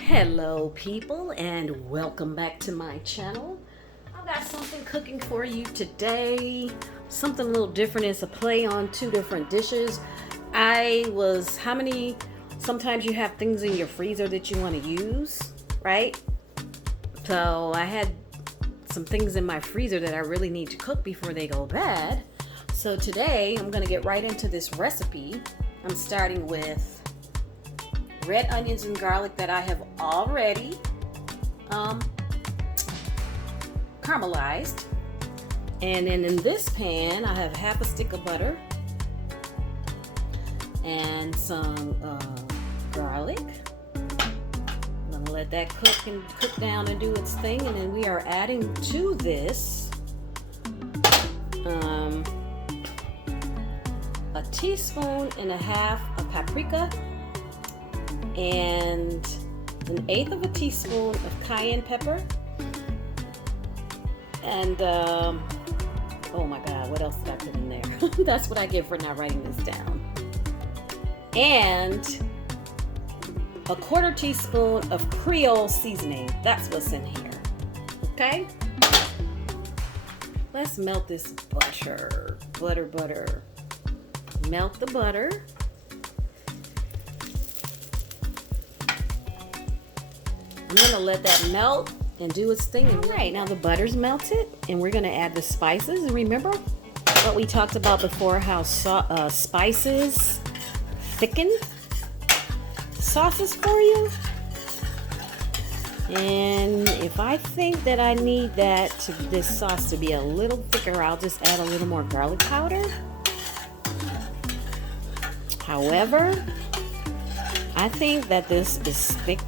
Hello people, and welcome back to my channel. I've got something cooking for you today. Something a little different. It's a play on two different dishes. Sometimes you have things in your freezer that you want to use, right? So I had some things in my freezer that I really need to cook before they go bad. So today I'm going to get right into this recipe. I'm starting with red onions and garlic that I have already caramelized. And then in this pan, I have half a stick of butter and some garlic. I'm gonna let that cook down and do its thing. And then we are adding to this a teaspoon and a half of paprika and 1/8 of a teaspoon of cayenne pepper, and oh my god, what else did I put in there? That's what I get for not writing this down. And a 1/4 teaspoon of Creole seasoning. That's what's in here. Okay, let's melt this butter. Melt the butter. I'm gonna let that melt and do its thing. All right, now the butter's melted, and we're gonna add the spices. And remember what we talked about before, how spices thicken sauces for you. And if I think that I need this sauce to be a little thicker, I'll just add a little more garlic powder. However, I think that this is thick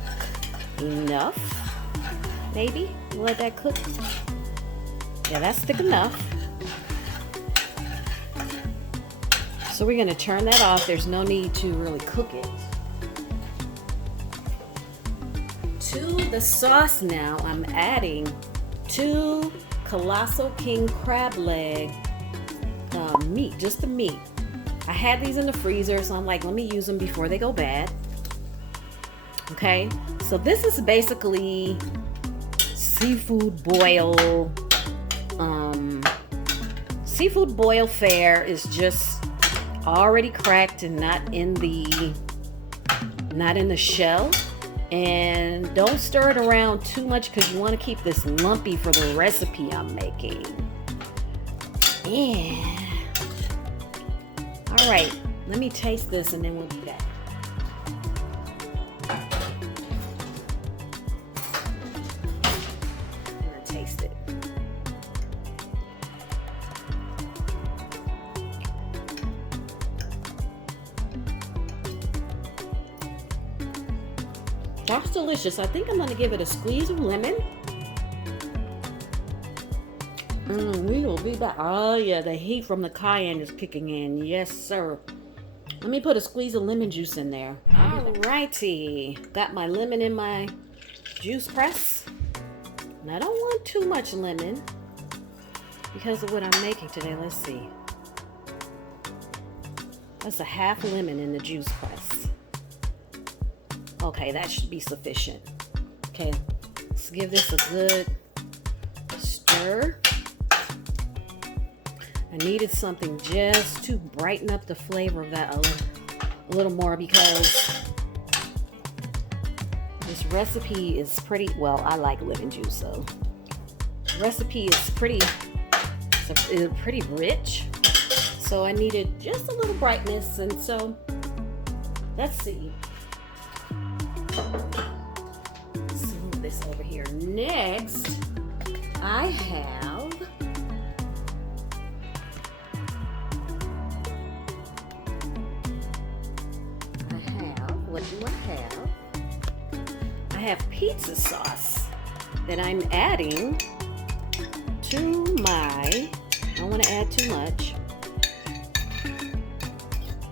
enough. Maybe let that cook. Yeah, that's thick enough. So we're gonna turn that off. There's no need to really cook it. To the sauce now, I'm adding 2 Colossal King crab leg meat, just the meat. I had these in the freezer, so I'm like, let me use them before they go bad. Okay, so this is basically seafood boil. Seafood boil fare is just already cracked and not in the shell. And don't stir it around too much because you want to keep this lumpy for the recipe I'm making. Yeah. All right, let me taste this and then we'll be back. Taste it. That's delicious. I think I'm going to give it a squeeze of lemon. We will be back. Oh yeah, the heat from the cayenne is kicking in. Yes, sir. Let me put a squeeze of lemon juice in there. Alrighty. Got my lemon in my juice press. And I don't want too much lemon because of what I'm making today. Let's see. That's a half lemon in the juice press. Okay, that should be sufficient. Okay, let's give this a good stir. I needed something just to brighten up the flavor of that a little more because this recipe is pretty, well, I like lemon juice, so the recipe is pretty rich. So I needed just a little brightness, and so let's see. Let's move this over here. Next, I have what do I have? I have pizza sauce that I'm adding to my, I don't want to add too much.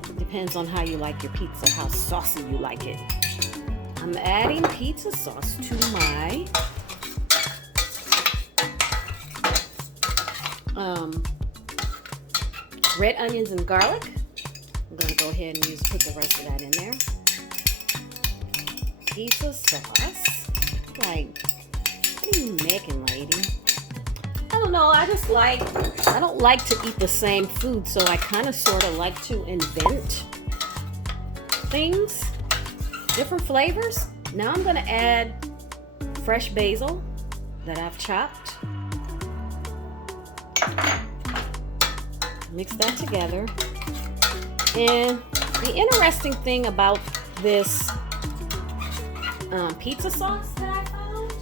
It depends on how you like your pizza, how saucy you like it. I'm adding pizza sauce to my red onions and garlic. I'm going to go ahead and put the rest of that in there. pizza sauce. Like, what are you making, lady? I don't know. I don't like to eat the same food, so I kind of sort of like to invent things, different flavors. Now I'm going to add fresh basil that I've chopped. Mix that together. And the interesting thing about this pizza sauce that I found,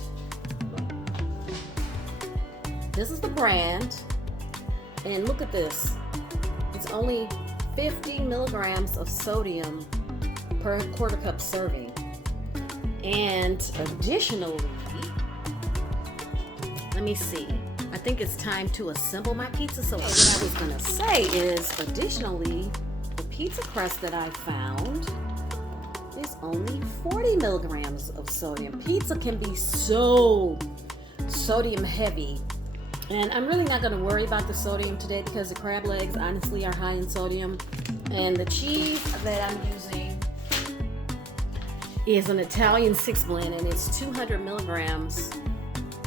this is the brand, and look at this. It's only 50 milligrams of sodium per quarter cup serving. And additionally, let me see. I think it's time to assemble my pizza. So what I was gonna say is, additionally, the pizza crust that I found is only 40 milligrams of sodium. Pizza can be so sodium heavy. And I'm really not gonna worry about the sodium today because the crab legs honestly are high in sodium. And the cheese that I'm using is an Italian 6 blend, and it's 200 milligrams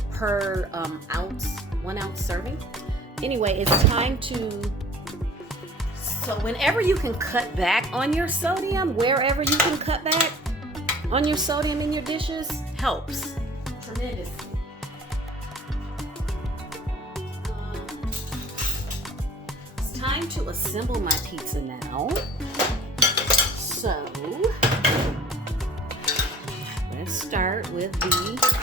per ounce, 1 ounce serving. Anyway, it's time to, so whenever you can cut back on your sodium, wherever you can cut back on your sodium in your dishes, helps tremendously. It's time to assemble my pizza now. So let's start with the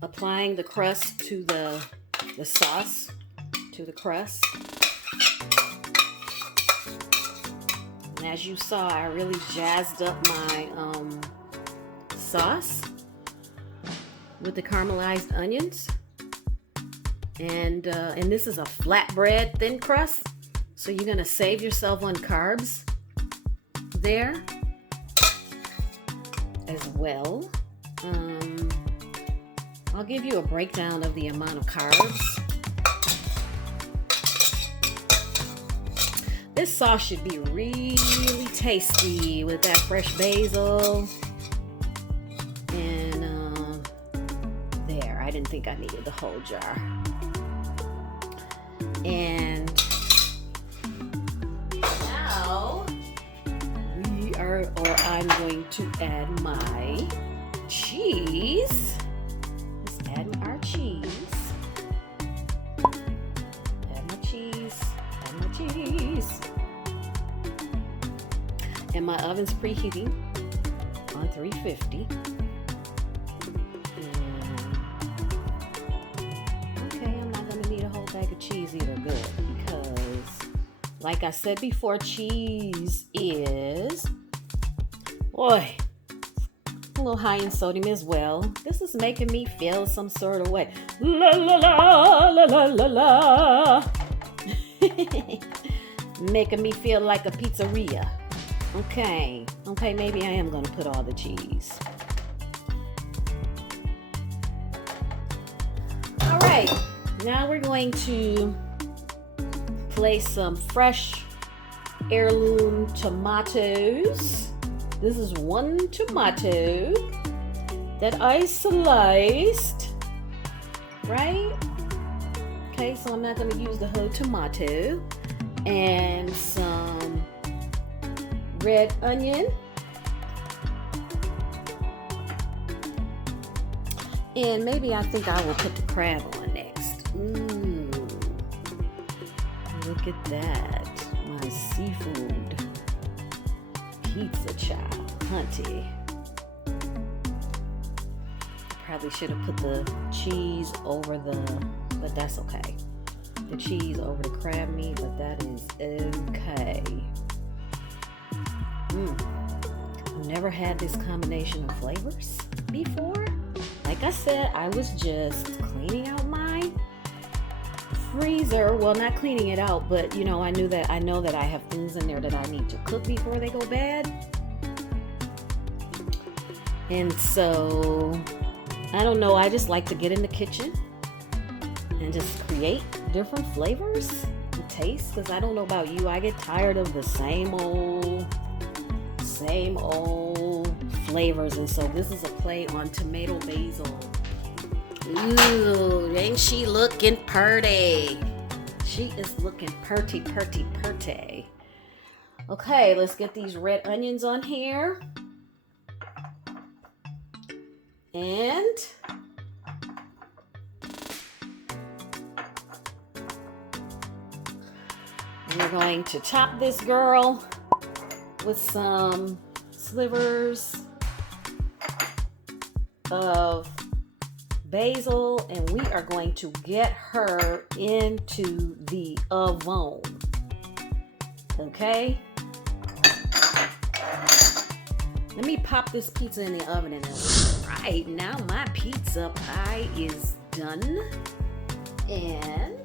applying the crust to the sauce to the crust. And as you saw, I really jazzed up my sauce with the caramelized onions. And this is a flatbread thin crust, so you're gonna save yourself on carbs there as well. I'll give you a breakdown of the amount of carbs. This sauce should be really tasty with that fresh basil. And there, I didn't think I needed the whole jar. And now I'm going to add my cheese. Add our cheese. Add my cheese. Add my cheese. And my oven's preheating on 350. Okay, I'm not gonna need a whole bag of cheese either. Good, because like I said before, cheese is, boy, a little high in sodium as well. This is making me feel some sort of way. La la la la la la la. Making me feel like a pizzeria. Okay, maybe I am gonna put all the cheese. All right, now we're going to place some fresh heirloom tomatoes. This is 1 tomato that I sliced, right? Okay, so I'm not going to use the whole tomato. And some red onion. And maybe I think I will put the crab on next. Ooh, look at that. My seafood pizza child, hunty. Probably should have put the cheese over but that's okay. The cheese over the crab meat, but that is okay. I've never had this combination of flavors before. Like I said, I was just cleaning out my freezer. Well, not cleaning it out, but I know that I have things in there that I need to cook before they go bad. And so, I don't know, I just like to get in the kitchen and just create different flavors and taste, because I don't know about you, I get tired of the same old flavors, and so this is a play on tomato basil. Ooh, ain't she looking purty? She is looking purty. Okay, let's get these red onions on here. And we're going to chop this girl with some slivers of basil, and we are going to get her into the oven. Okay? Let me pop this pizza in the oven, and right now my pizza pie is done. And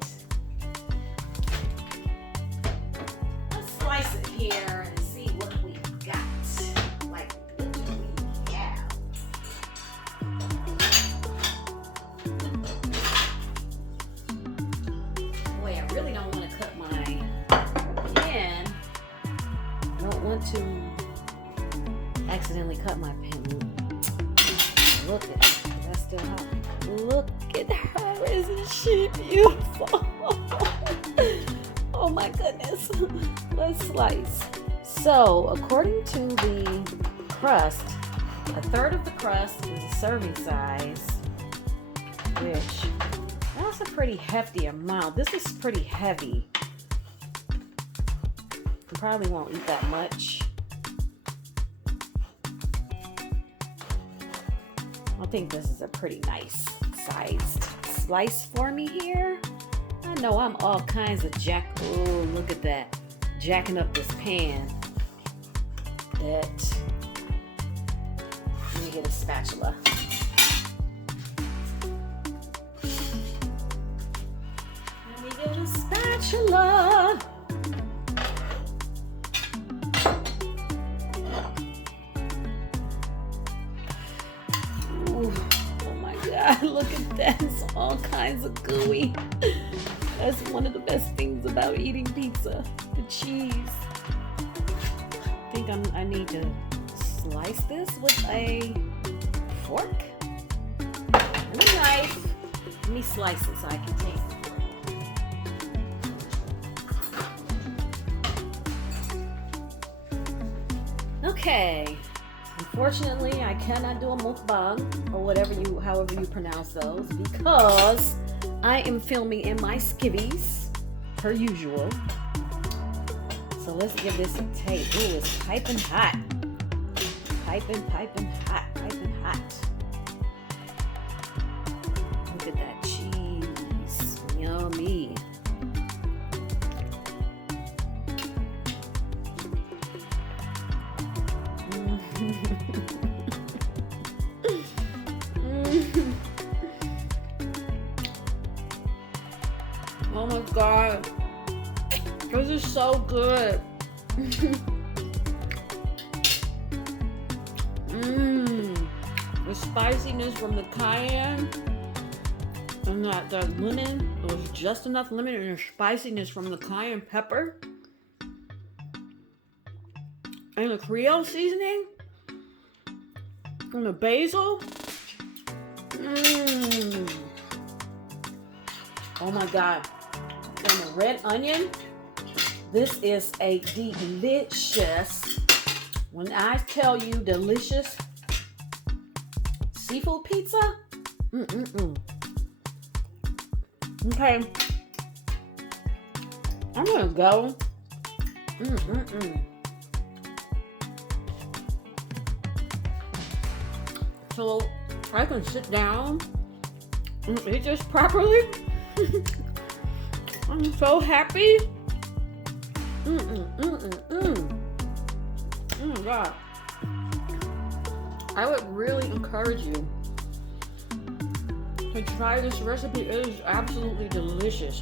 let's slice it here and see what we got. Like, what do we have? Boy, I really don't want to cut my pan. I don't want to accidentally cut my pen. Look at her. That's still hot. Look at her. Isn't she beautiful? Oh my goodness. Let's slice. So, according to the crust, a third of the crust is a serving size, which that's a pretty hefty amount. This is pretty heavy. You probably won't eat that much. I think this is a pretty nice sized slice for me here. I know I'm all kinds of oh, look at that. Jacking up this pan. Let me get a spatula. Let me get a spatula. Look at that, it's all kinds of gooey. That's one of the best things about eating pizza, the cheese. I think I need to slice this with a fork and a knife. Let me slice it so I can taste it. Okay. Unfortunately, I cannot do a mukbang or however you pronounce those, because I am filming in my skivvies, per usual. So let's give this a taste. Ooh, it's piping hot. Piping hot. Look at that cheese. Yummy. Oh my god, this is so good. The spiciness from the cayenne and that lemon, it was just enough lemon, and the spiciness from the cayenne pepper and the Creole seasoning and the basil. Oh my god. And the red onion. This is a delicious, when I tell you delicious seafood pizza. Okay. I'm gonna go. So I can sit down and eat this properly. I'm so happy. Oh my god. I would really encourage you to try this recipe. It is absolutely delicious.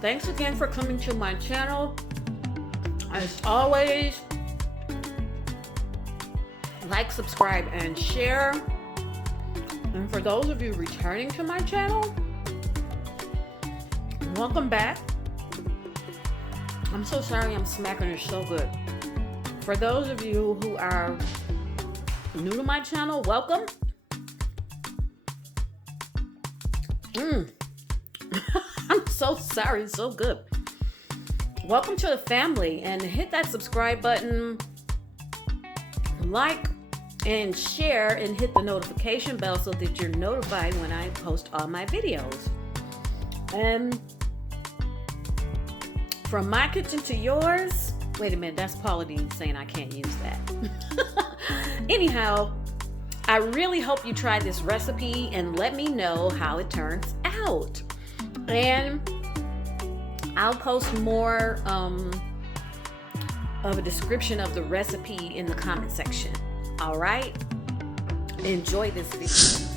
Thanks again for coming to my channel. As always, like, subscribe, and share. And for those of you returning to my channel, Welcome back. I'm so sorry I'm smacking it so good. For those of you who are new to my channel, welcome. I'm so sorry, it's so good. Welcome to the family, and hit that subscribe button, like and share, and hit the notification bell so that you're notified when I post all my videos. And from my kitchen to yours, wait a minute, that's Paula Deen saying I can't use that. Anyhow, I really hope you try this recipe and let me know how it turns out. And I'll post more of a description of the recipe in the comment section. All right? Enjoy this video.